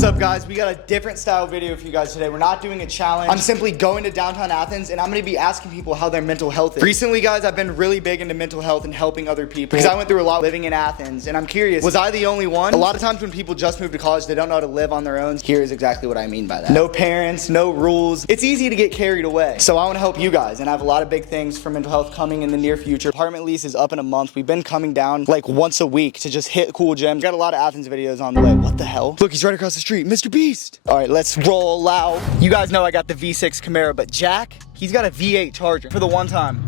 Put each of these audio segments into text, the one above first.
What's up, guys? We got a different style video for you guys today. We're not doing a challenge. I'm simply going to downtown Athens and I'm gonna be asking people how their mental health is. Recently, guys, I've been really big into mental health and helping other people because I went through a lot living in Athens, and I'm curious, was I the only one? A lot of times when people just move to college, they don't know how to live on their own. Here is exactly what I mean by that. No parents, no rules. It's easy to get carried away. So I wanna help you guys, and I have a lot of big things for mental health coming in the near future. Apartment lease is up in a month. We've been coming down like once a week to just hit cool gyms. Got a lot of Athens videos on the way. What the hell? Look, he's right across the street, Mr. Beast. All right, let's roll out. You guys know I got the V6 Camaro, but Jack, he's got a V8 Charger for the one time.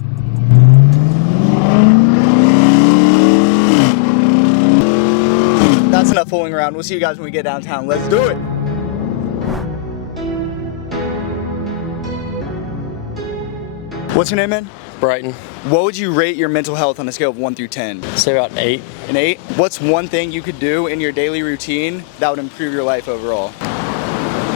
That's enough fooling around. We'll see you guys when we get downtown. Let's do it. What's your name, man? Brighton. What would you rate your mental health on a scale of 1 through 10? Say about an 8. An 8? What's one thing you could do in your daily routine that would improve your life overall?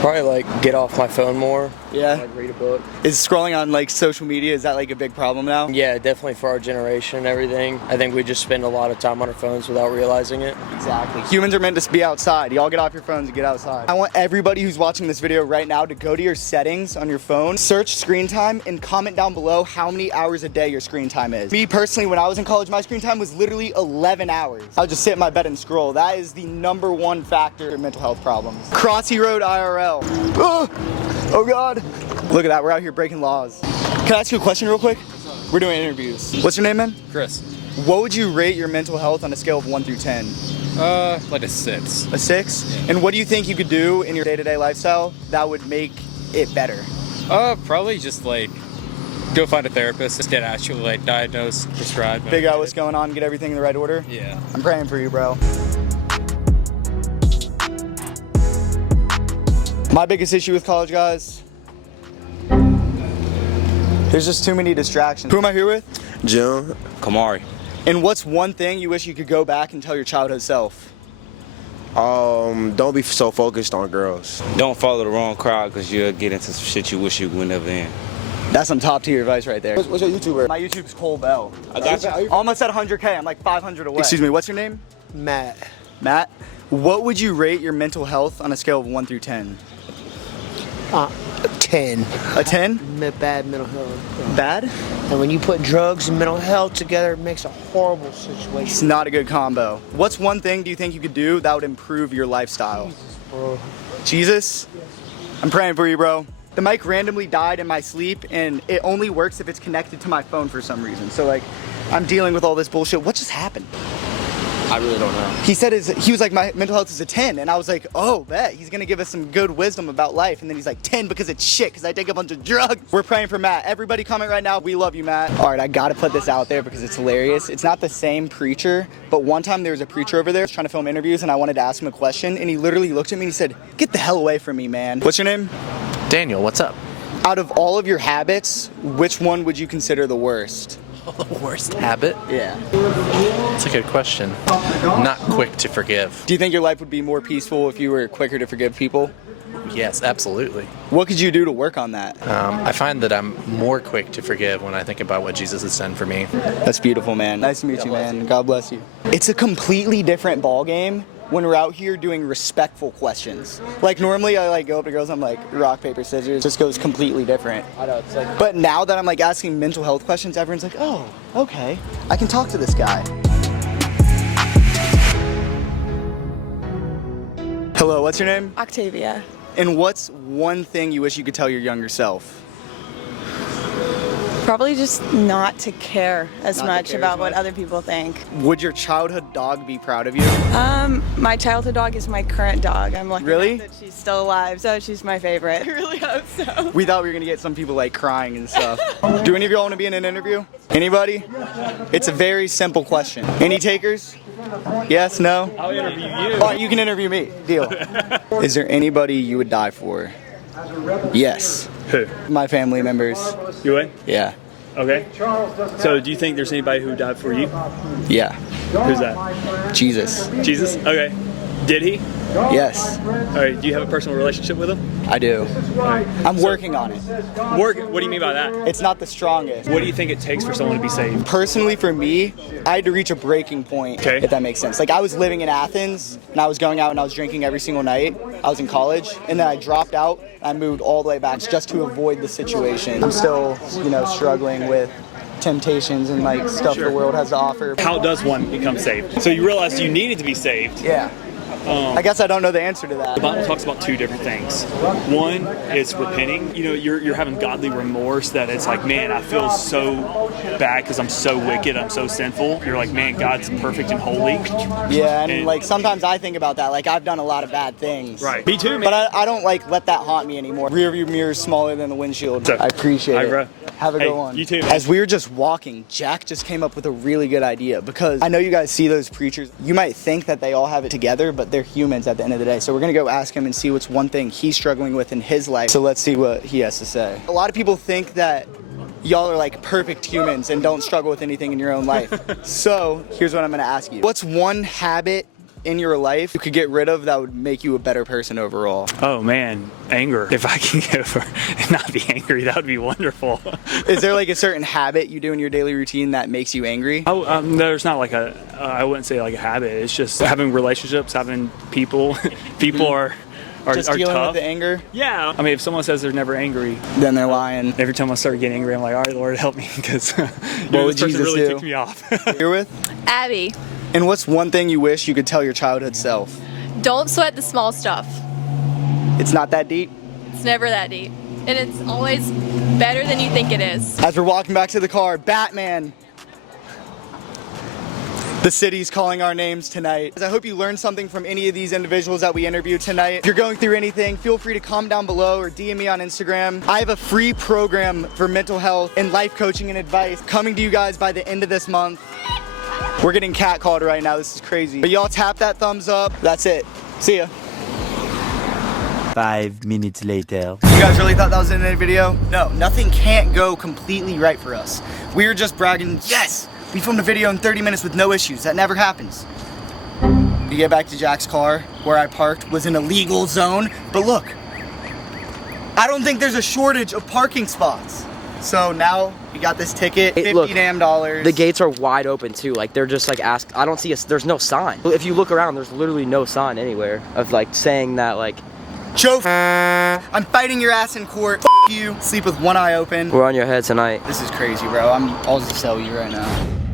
Probably like get off my phone more. Yeah. Like read a book. Is scrolling on like social media, is that like a big problem now? Yeah, definitely for our generation and everything. I think we just spend a lot of time on our phones without realizing it. Exactly. Humans are meant to be outside. Y'all get off your phones and get outside. I want everybody who's watching this video right now to go to your settings on your phone, search screen time, and comment down below how many hours a day your screen time is. Me personally, when I was in college, my screen time was literally 11 hours. I would just sit in my bed and scroll. That is the #1 factor in mental health problems. Crossy Road IRL. Oh God. Look at that, we're out here breaking laws. Can I ask you a question real quick? We're doing interviews. What's your name, man? Chris. What would you rate your mental health on a scale of 1 through 10? Like a 6. A 6? Yeah. And what do you think you could do in your day-to-day lifestyle that would make it better? Probably just like go find a therapist, just get actually like diagnosed, prescribed. Figure out what's going on, get everything in the right order? Yeah. I'm praying for you, bro. My biggest issue with college, guys, there's just too many distractions. Who am I here with? June. Kamari. And what's one thing you wish you could go back and tell your childhood self? Don't be so focused on girls. Don't follow the wrong crowd because you'll get into some shit you wish you would never in. That's some top tier advice right there. What's your YouTuber? My YouTube's Cole Bell. I got you. Almost at 100K, I'm like 500 away. Excuse me, what's your name? Matt. Matt, what would you rate your mental health on a scale of 1 through 10? 10. A 10? Bad mental health. Bad? And when you put drugs and mental health together, it makes a horrible situation. It's not a good combo. What's one thing do you think you could do that would improve your lifestyle? Bro. Jesus? I'm praying for you, bro. The mic randomly died in my sleep, and it only works if it's connected to my phone for some reason. So like, I'm dealing with all this bullshit. What just happened? I really don't know. He said he was like, my mental health is a 10, and I was like, oh, bet he's gonna give us some good wisdom about life. And then he's like, 10 because it's shit, because I take a bunch of drugs. We're praying for Matt. Everybody comment right now. We love you, Matt. All right, I gotta put this out there because it's hilarious. It's not the same preacher, but one time there was a preacher over there trying to film interviews, and I wanted to ask him a question, and he literally looked at me and he said, get the hell away from me, man. What's your name? Daniel, what's up? Out of all of your habits, which one would you consider the worst? The worst habit? Yeah. That's a good question. I'm not quick to forgive. Do you think your life would be more peaceful if you were quicker to forgive people? Yes, absolutely. What could you do to work on that? I find that I'm more quick to forgive when I think about what Jesus has done for me. That's beautiful, man. Nice to meet you, man. God bless you. It's a completely different ball game when we're out here doing respectful questions. Like normally I like go up to girls, I'm like rock, paper, scissors. Just goes completely different. I know, it's like, But now that I'm like asking mental health questions, everyone's like, oh, okay. I can talk to this guy. Hello, what's your name? Octavia. And what's one thing you wish you could tell your younger self? Probably just not to care as Not to much care about as what much? other people think. Would your childhood dog be proud of you? My childhood dog is my current dog. I'm lucky Really? enough that she's still alive, so she's my favorite. I really hope so. We thought we were gonna get some people like crying and stuff. Do any of y'all want to be in an interview? Anybody? It's a very simple question. Any takers? Yes, no? I'll interview you. All right, you can interview me. Deal. Is there anybody you would die for? Yes. Who? My family members. You would? Yeah. Okay. So do you think there's anybody who died for you? Yeah. Who's that? Jesus. Jesus? Okay. Did he? Yes, All right, do you have a personal relationship with him? I do. All right. I'm working on it. What do you mean by that? It's not the strongest. What do you think it takes for someone to be saved? Personally, for me, I had to reach a breaking point, Okay. if that makes sense. Like, I was living in Athens, and I was going out and I was drinking every single night. I was in college, and then I dropped out, and I moved all the way back just to avoid the situation. I'm still, struggling with temptations and, like, stuff the world has to offer. How does one become saved? So you realized you needed to be saved. Yeah. I guess I don't know the answer to that. The Bible talks about two different things. One is repenting. You're having godly remorse that it's like, man, I feel so bad because I'm so wicked, I'm so sinful. You're like, man, God's perfect and holy. Yeah, and like sometimes I think about that. Like, I've done a lot of bad things. Right. Me too, man. But I don't like let that haunt me anymore. Rear view mirror is smaller than the windshield. So, I appreciate it. bro. Have a Hey, good one. you too. As we were just walking, Jack just came up with a really good idea, because I know you guys see those preachers. You might think that they all have it together, but they're humans at the end of the day. So we're gonna go ask him and see what's one thing he's struggling with in his life. So let's see what he has to say. A lot of people think that y'all are like perfect humans and don't struggle with anything in your own life. So here's what I'm gonna ask you. What's one habit in your life you could get rid of that would make you a better person overall? Oh man, anger. If I can get over and not be angry, that would be wonderful. Is there like a certain habit you do in your daily routine that makes you angry? There's not like I wouldn't say like a habit. It's just having relationships, having people. People are Just dealing tough. with the anger? Yeah. I mean, if someone says they're never angry, Then they're lying. every time I start getting angry, I'm like, all right, Lord, help me, because What would this person Jesus really do? ticked me off. You're with? Abby, And what's one thing you wish you could tell your childhood self? don't sweat the small stuff. It's not that deep. It's never that deep. And it's always better than you think it is. As we're walking back to the car, Batman. The city's calling our names tonight. I hope you learned something from any of these individuals that we interviewed tonight. If you're going through anything, feel free to comment down below or DM me on Instagram. I have a free program for mental health and life coaching and advice coming to you guys by the end of this month. We're getting catcalled right now. This is crazy. But y'all tap that thumbs up. That's it. See ya. 5 minutes later. You guys really thought that was the end of the video? No, nothing can't go completely right for us. We were just bragging, yes, we filmed a video in 30 minutes with no issues. That never happens. We get back to Jack's car, where I parked was an illegal zone, but look, I don't think there's a shortage of parking spots. So now we got this ticket, $50 damn dollars. The gates are wide open too. Like they're just like I don't see there's no sign. If you look around, there's literally no sign anywhere of like saying that like Joe, I'm fighting your ass in court. You sleep with one eye open. we're on your head tonight. This is crazy, bro. I'll just tell you right now.